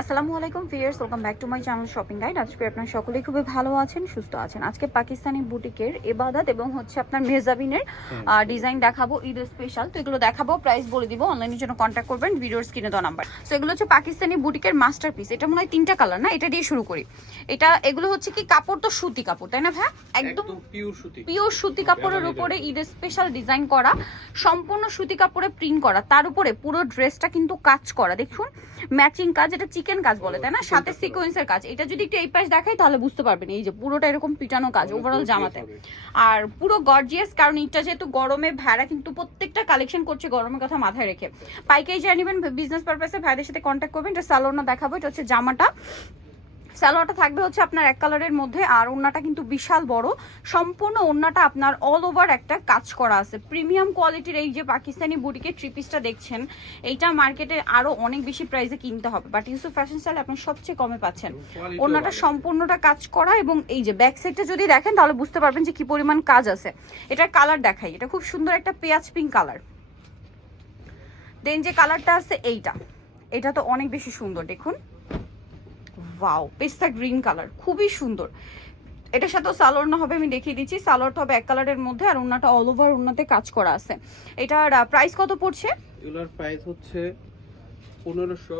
আসসালামু আলাইকুম viewers, welcome back to my channel shopping guide. আজকে আপনারা সকলেই খুবই ভালো আছেন, সুস্থ আছেন। আজকে পাকিস্তানি বুটিকের এবাদত এবং হচ্ছে আপনার মেজাবিনের ডিজাইন দেখাবো, ঈদ স্পেশাল। তো এগুলো দেখাবো, প্রাইস বলে দিব, অনলাইনের জন্য কন্ট্যাক্ট করবেন, ভিডিওর স্ক্রিনে দেওয়া নাম্বার। তো এগুলো হচ্ছে পাকিস্তানি বুটিকের মাস্টারপিস। এটা মনে হয় 3টা কালার না, এটা দিয়ে শুরু করি। এগুলো হচ্ছে কি কাপড়, তো সুতি কাপড় তাই না ভাই? একদম পিওর সুতি কাপড়ের উপরে ঈদ স্পেশাল ডিজাইন করা, সম্পূর্ণ সুতি কাপড়ে প্রিন্ট করা, তার উপরে পুরো ড্রেসটা কিন্তু কাজ করা। দেখুন ম্যাচিং কাজ, এটা চিকেন কাজ বলে তাই না, সাথে সিকোয়েন্সের কাজ। এটা যদি একটু এই পাশ দেখাই তাহলে বুঝতে পারবেন, এই যে পুরোটা এরকম পিটানো কাজ ওভারঅল জামাতে, আর পুরো গর্জিয়াস। কারণ এটা যেহেতু গরমে ভাড়া কিন্তু প্রত্যেকটা কালেকশন করছে গরমের কথা মাথায় রেখে। পাইকারি যা নেবেন বিজনেস পারপাসে ভাইদের সাথে কন্ট্যাক্ট করবেন। এটা সালোয়ার দেখাবো, এটা হচ্ছে জামাটা। সালোয়ারটা থাকবে হচ্ছে আপনার এক কালারের মধ্যে, আর ওড়নাটা কিন্তু বিশাল বড়, সম্পূর্ণ ওড়নাটা আপনার অল ওভার একটা কাজ করা আছে। প্রিমিয়াম কোয়ালিটির এই যে পাকিস্তানি বুটিকের থ্রি পিসটা দেখছেন, এইটা মার্কেটে আরো অনেক বেশি প্রাইসে কিনতে হবে, বাট ইউসুফ ফ্যাশন স্টাইল আপনি সবচেয়ে কমে পাচ্ছেন। ওড়নাটা সম্পূর্ণটা কাজ করা, এবং এই যে ব্যাক সাইডটা যদি দেখেন তাহলে বুঝতে পারবেন যে কি পরিমাণ কাজ আছে। এটার কালার দেখাই, এটা খুব সুন্দর একটা পেঁয়াজ পিঙ্ক কালার। দেন যে কালারটা আছে এটা তো অনেক বেশি সুন্দর, দেখুন ওয়াও, পেস্তা গ্রিন কালার, খুবই সুন্দর। এটার সাথেও সালোয়ার না হবে, আমি দেখিয়ে দিচ্ছি। সালোয়ারটা হবে এক কালারের মধ্যে, আর ওন্নাটা অল ওভার ওন্নাতে কাজ করা আছে। এটার প্রাইস কত পড়ছে? এগুলোর প্রাইস হচ্ছে 1500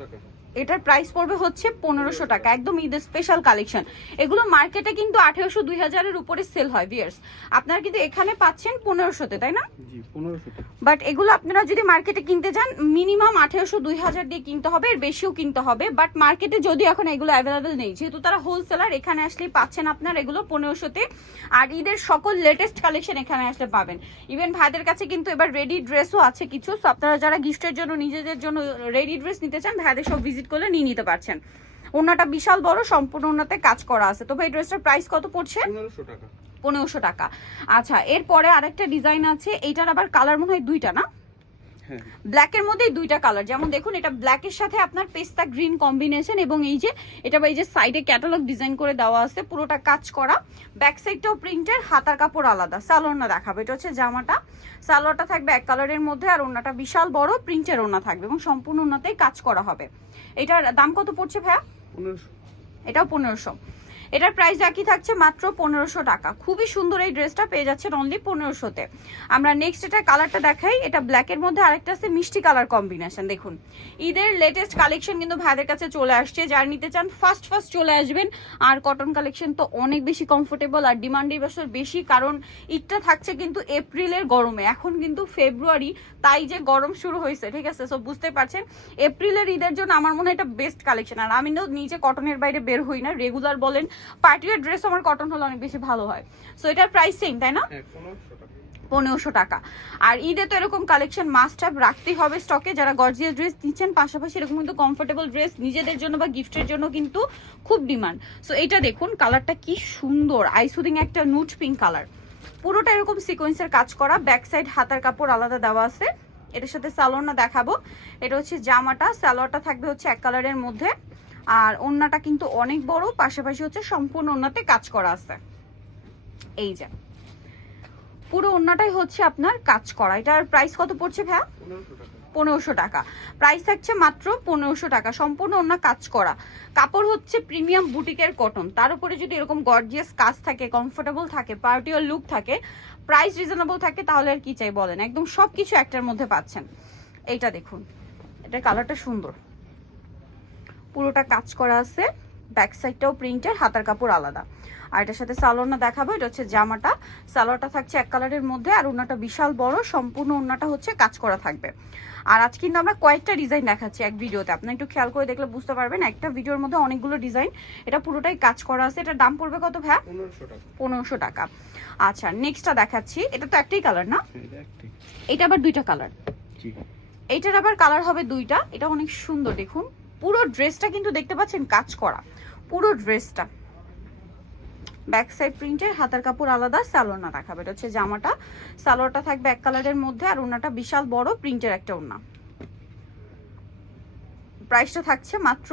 টাকা। এটার প্রাইস পড়বে হচ্ছে 1500 টাকা, একদম ঈদের স্পেশাল কালেকশন। এগুলো মার্কেটে কিন্তু 1800 2000 উপরে সেল হয় ভিউয়ার্স, আপনারা কিন্তু এখানে পাচ্ছেন 1500-তে, তাই না? জি 1500 টাকা। বাট এগুলো আপনারা যদি মার্কেটে কিনতে যান মিনিমাম 1800 2000 দিয়ে কিনতে হবে, এর বেশিও কিনতে হবে। বাট মার্কেটে যদি এখন এগুলো অ্যাভেলেবেল নেই, যেহেতু তারা হোলসেলার, এখানে আসলেই পাচ্ছেন আপনার এগুলো 1500-তে। আর ঈদের সকল লেটেস্ট কালেকশন এখানে আসলে পাবেন। ইভেন ভাইদের কাছে কিন্তু এবার রেডি ড্রেসও আছে কিছু, সো আপনারা যারা গিফটের জন্য নিজেদের জন্য রেডি ড্রেস নিতে চান, ভাইদের সব ভিজিট করলে নিয়ে নিতে পারছেন। ওনাটা বিশাল বড়, সম্পূর্ণ ওনাতে কাজ করা আছে। তো ভাই ড্রেসটার প্রাইস কত পড়ছে? 1500 টাকা। 1500 টাকা। আচ্ছা, এরপরে আরেকটা ডিজাইন আছে, এইটার আবার কালার মনে হয় 2টা না? হ্যাঁ, ব্ল্যাকের মধ্যেই 2টা কালার। যেমন দেখুন, এটা ব্ল্যাকের সাথে আপনার পেস্তা গ্রিন কম্বিনেশন, এবং এই যে এটা এই যে সাইডে ক্যাটালগ ডিজাইন করে দেওয়া আছে, পুরোটা কাজ করা। ব্যাক সাইডটাও প্রিন্টের, হাতার কাপড় আলাদা। সালোয়ার দেখাবো, এটা হচ্ছে জামাটা। সালোয়ারটা থাকবে এক কালারের মধ্যে, আর ওড়নাটা বিশাল বড় প্রিন্টের ওড়না থাকবে, এবং সম্পূর্ণ ওড়নাতেই কাজ করা হবে। এটার দাম কত পড়ছে ভাইয়া? 1500। এটাও 1500। এটার প্রাইস একই থাকছে, মাত্র 1500 টাকা। খুবই সুন্দর এই ড্রেসটা পেয়ে যাচ্ছেন অনলি 1500-তে। আমরা নেক্সট এটার কালারটা দেখাই, এটা ব্ল্যাকের মধ্যে আরেকটা আছে মিষ্টি কালার কম্বিনেশন। দেখুন ঈদের লেটেস্ট কালেকশন কিন্তু ভাইদের কাছে চলে আসছে, যারা নিতে চান ফার্স্ট চলে আসবেন। আর কটন কালেকশন তো অনেক বেশি কমফোর্টেবল, আর ডিমান্ড এই বছর বেশি, কারণ ঈদটা থাকছে কিন্তু এপ্রিলের গরমে, এখন কিন্তু ফেব্রুয়ারি, তাই যে গরম শুরু হয়েছে, ঠিক আছে? সো বুঝতে পারছেন এপ্রিলের ঈদের জন্য আমার মনে হয় এটা বেস্ট কালেকশন। আর আমি নিজে কটনের বাইরে বের হই না, রেগুলার বলেন পার্টিওয়ার ড্রেস আমার কটন হলে অনেক বেশি ভালো হয়। সো এটার প্রাইস সেম তাই না? 1500 টাকা। আর ঈদে তো এরকম কালেকশন মাস্ট হ্যাভ রাখতেই হবে স্টকে, যারা গর্জিয়াস ড্রেস নিচ্ছেন, পাশাপাশি এরকম কিন্তু কমফোর্টেবল ড্রেস নিজেদের জন্য বা গিফটের জন্য কিন্তু খুব ডিমান্ড। সো এটা দেখুন কালারটা কি সুন্দর, আইসুদিং একটা নুট পিঙ্ক কালার, পুরোটা এরকম সিকোয়েন্সের কাজ করা। ব্যাক সাইড হাতার কাপড় আলাদা দেওয়া আছে। এটার সাথে সালোয়ার দেখাবো, এটা হচ্ছে জামাটা। সালোয়ারটা থাকবে হচ্ছে এক কালারের মধ্যে, আর ওড়নাটা কিন্তু অনেক বড়, পাশাপাশি হচ্ছে সম্পূর্ণ ওড়নাতে কাজ করা আছে। এই যে পুরো ওড়নাটাই হচ্ছে আপনার কাজ করা। এটার প্রাইস কত পড়ছে ভাইয়া? 1500 টাকা। প্রাইস থাকছে মাত্র 1500 টাকা, সম্পূর্ণ ওড়না কাজ করা। কাপড় হচ্ছে প্রিমিয়াম বুটিকের কটন, তার উপরে যদি এরকম গর্জিয়াস কাজ থাকে, কমফোর্টেবল থাকে, পার্টিওর লুক থাকে, প্রাইস রিজনেবল থাকে, তাহলে আর কি চাই বলেন? একদম সবকিছু একটার মধ্যে পাচ্ছেন। এইটা দেখুন, এটার কালারটা সুন্দর, পুরোটা কাজ করা আছে। ব্যাক সাইডটাও প্রিন্টের, হাতার কাপড় আলাদা। আর এটার সাথে সালোয়ার দেখাবো, এটা হচ্ছে জামাটা। সালোয়ারটা থাকছে এক কালারের মধ্যে, আর ওড়নাটা বিশাল বড়, সম্পূর্ণ ওড়নাটা হচ্ছে কাজ করা থাকবে। আর আজ কিন্তু আমরা কয়েকটা ডিজাইন দেখাচ্ছি এক ভিডিওতে, আপনি একটু খেয়াল করে দেখলে বুঝতে পারবেন, একটা ভিডিওর মধ্যে অনেকগুলো ডিজাইন। এটা পুরোটাই কাজ করা আছে। এটার দাম পড়বে কত ভাইয়া? 1500 টাকা। আচ্ছা, নেক্সটটা দেখাচ্ছি, এটা তো একটাই কালার না? এটা আবার 2টা কালার। এইটার আবার কালার হবে 2টা। এটা অনেক সুন্দর, দেখুন পুরো ড্রেসটা কিন্তু দেখতে পাচ্ছেন কাজ করা, পুরো ড্রেসটা। ব্যাক সাইড প্রিন্টের, হাতার কাপড় আলাদা। সালোয়ার দেখাবে, এটা হচ্ছে জামাটা। সালোয়ারটা থাকবে এক কালারের মধ্যে, আর ওড়নাটা বিশাল বড় প্রিন্টের একটা ওড়না। প্রাইসটা থাকছে মাত্র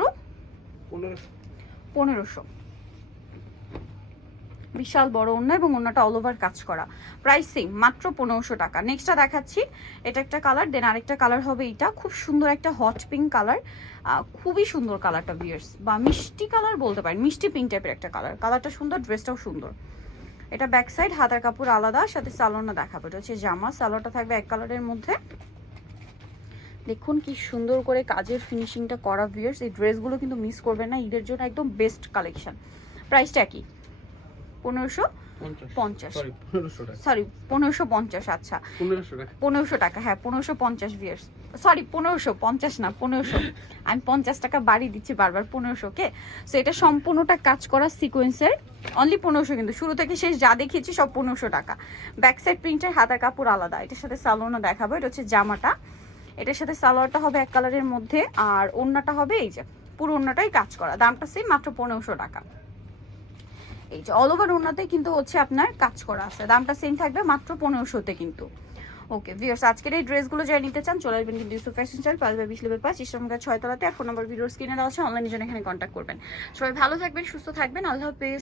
1500। বিশাল বড় ওড়না এবং ওড়নাটা অল ওভার কাজ করা। প্রাইস সেম, মাত্র 1500 টাকা। নেক্সটটা দেখাচ্ছি, এটা একটা কালার, দেন আরেকটা কালার হবে এইটা, খুব সুন্দর একটা হট পিঙ্ক কালার, খুবই সুন্দর কালারটা ভিউয়ার্স, বা মিষ্টি কালার বলতে পারেন, মিষ্টি পিঙ্ক টাইপের একটা কালার। কালারটা সুন্দর, ড্রেসটাও সুন্দর। এটা ব্যাক সাইড, হাতার কাপড় আলাদা, সাথে সালোয়ারটা দেখাবো। এটা হচ্ছে জামা, সালোয়ারটা থাকবে এক কালারের মধ্যে। দেখুন কি সুন্দর করে কাজের ফিনিশিংটা করা ভিউয়ার্স। এই ড্রেসগুলো কিন্তু মিস করবেন না, ঈদের জন্য একদম বেস্ট কালেকশন। প্রাইসটা কি? 1550, সরি 1500 টাকা, সরি 1550, আচ্ছা 1500 টাকা, 1500 টাকা, হ্যাঁ 1550 ভিউয়ার্স, সরি 1550 না 1500, আমি 50 টাকা বাড়ি দিচ্ছি বারবার, 1500 কে। সো এটা সম্পূর্ণটা কাজ করা সিকোয়েন্সের, অনলি 1500, কিন্তু শুরু থেকে শেষ যা দেখিয়েছি সব 1500 টাকা। ব্যাক সাইড প্রিন্টের, হাতার কাপড় আলাদা। এটার সাথে সালোয়ারটা দেখাবো, এটা হচ্ছে জামাটা, এটার সাথে সালোয়ারটা হবে এক কালারের মধ্যে, আর ওড়নাটা হবে এই যে পুরো ওড়নাটাই কাজ করা। দামটা সেম, মাত্র 1500 টাকা। এই যে অল ওভার ওড়নাতে কিন্তু হচ্ছে আপনার কাজ করা আছে, দামটা সেম থাকবে মাত্র 1500-তে কিন্তু। ওকে ভিউয়ার্স, আজকের এই ড্রেসগুলো যারা নিতে চান চলে আসবেন কিন্তু Yusuf fashion style, 5/20 level 5, Islamganj 6 তলাতে। আর ফোন নাম্বার ভিডিওর স্ক্রিনে দেওয়া আছে, অনলাইনে জন্য এখানে কন্ট্যাক্ট করবেন। সবাই ভালো থাকবেন, সুস্থ থাকবেন, আল্লাহ হাফেজ।